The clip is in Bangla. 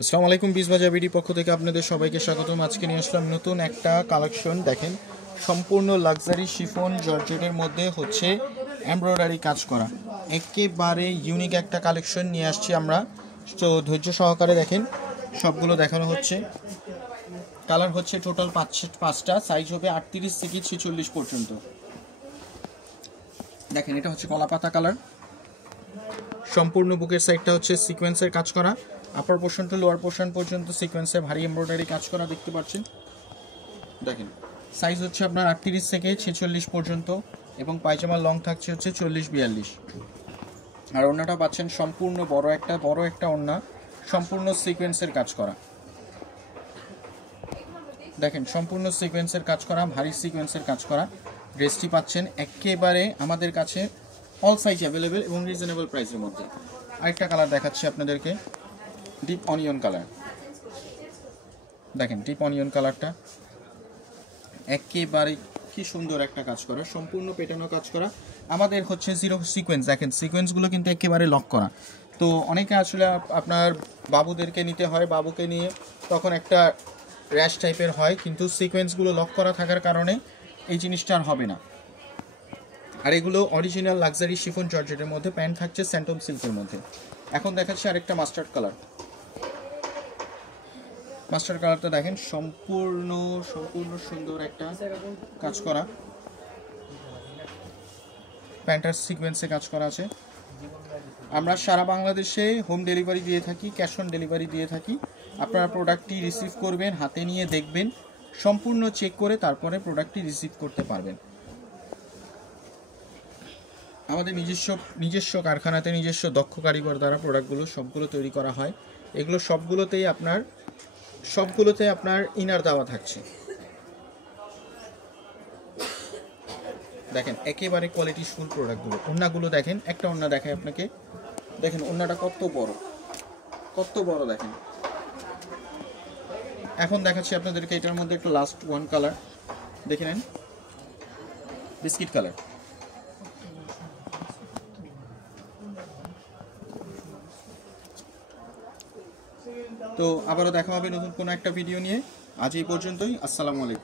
আসসালামু আলাইকুম, বিজবাজার বিডি পক্ষ থেকে আপনাদের সবাইকে স্বাগতম। আজকে নিয়ে আসলাম নতুন একটা কালেকশন। দেখেন, সম্পূর্ণ লাক্সারি শিফন জর্জেটের মধ্যে হচ্ছে এমব্রয়ডারি কাজ করা, একেবারে ইউনিক একটা কালেকশন নিয়ে আসছি আমরা। তো ধৈর্য সহকারে দেখেন, সবগুলো দেখানো হচ্ছে। কালার হচ্ছে টোটাল পাঁচটা, সাইজ হবে 38 থেকে 46 পর্যন্ত। দেখেন, এটা হচ্ছে কলাপাতা কালার। সম্পূর্ণ বুকের সাইডটা হচ্ছে সিকোয়েন্সের কাজ করা, upper portion to lower portion পর্যন্ত সিকোয়েন্সে ভারী এমব্রয়ডারি কাজ করা দেখতে পাচ্ছেন। দেখেন, সাইজ হচ্ছে আপনার 38 থেকে 46 পর্যন্ত, এবং পায়জামার লং থাকছে হচ্ছে 40-42। আর ওড়নাটা পাচ্ছেন সম্পূর্ণ বড় একটা ওড়না, সম্পূর্ণ সিকোয়েন্সের কাজ করা। দেখেন, সম্পূর্ণ সিকোয়েন্সের কাজ করা, ভারী সিকোয়েন্সের কাজ করা। ড্রেসটি পাচ্ছেন একেবারে আমাদের কাছে অল সাইজ অ্যাভেলেবেল এবং রিজনেবল প্রাইসের মধ্যে। আরেকটা কালার দেখাচ্ছি আপনাদেরকে, ডিপ অনিয়ন কালার। দেখেন, ডিপ অনিয়ন কালারটা একেবারে কি সুন্দর একটা কাজ করা, সম্পূর্ণ পেটানো কাজ করা। আমাদের হচ্ছে জিরো সিকোয়েন্স। দেখেন, সিকোয়েন্সগুলো কিন্তু একেবারে লক করা। তো অনেকে আসলে আপনার বাবুদেরকে নিতে হয়, বাবুকে নিয়ে তখন একটা র্যাশ টাইপের হয়, কিন্তু সিকোয়েন্সগুলো লক করা থাকার কারণে এই জিনিসটা আর হবে না। আর এগুলো অরিজিনাল লাক্সারি শিফন জর্জেটের মধ্যে, প্যান্ট থাকছে স্যান্টন সিল্কের মধ্যে। এখন দেখাচ্ছি আরেকটা মাস্টার্ড কালার। মাস্টার কালারটা দেখেন, সম্পূর্ণ সুন্দর একটা কাজ করা, প্যান্টার সিকোয়েন্সে কাজ করা আছে। আমরা সারা বাংলাদেশে হোম ডেলিভারি দিয়ে থাকি, ক্যাশ অন ডেলিভারি দিয়ে থাকি। আপনারা প্রোডাক্টটি রিসিভ করবেন, হাতে নিয়ে দেখবেন, সম্পূর্ণ চেক করে তারপরে প্রোডাক্টটি রিসিভ করতে পারবেন। আমাদের নিজস্ব কারখানাতে নিজস্ব দক্ষ কারিগর দ্বারা প্রোডাক্টগুলো সবগুলো তৈরি করা হয়। এগুলো সবগুলোতেই আপনার ইনার দেওয়া থাকছে। দেখেন, একেবারে কোয়ালিটি ফুল প্রোডাক্টগুলো। ওড়নাগুলো দেখেন, একটা ওড়না দেখায় আপনাকে। দেখেন ওড়নাটা কত বড় দেখেন। এখন দেখাচ্ছি আপনাদেরকে এটার মধ্যে একটা লাস্ট ওয়ান কালার, দেখে নেন, বিস্কিট কালার। তো আবারও দেখা হবে নতুন কোনো একটা ভিডিও নিয়ে। আজ এই পর্যন্তই। আসসালামু আলাইকুম।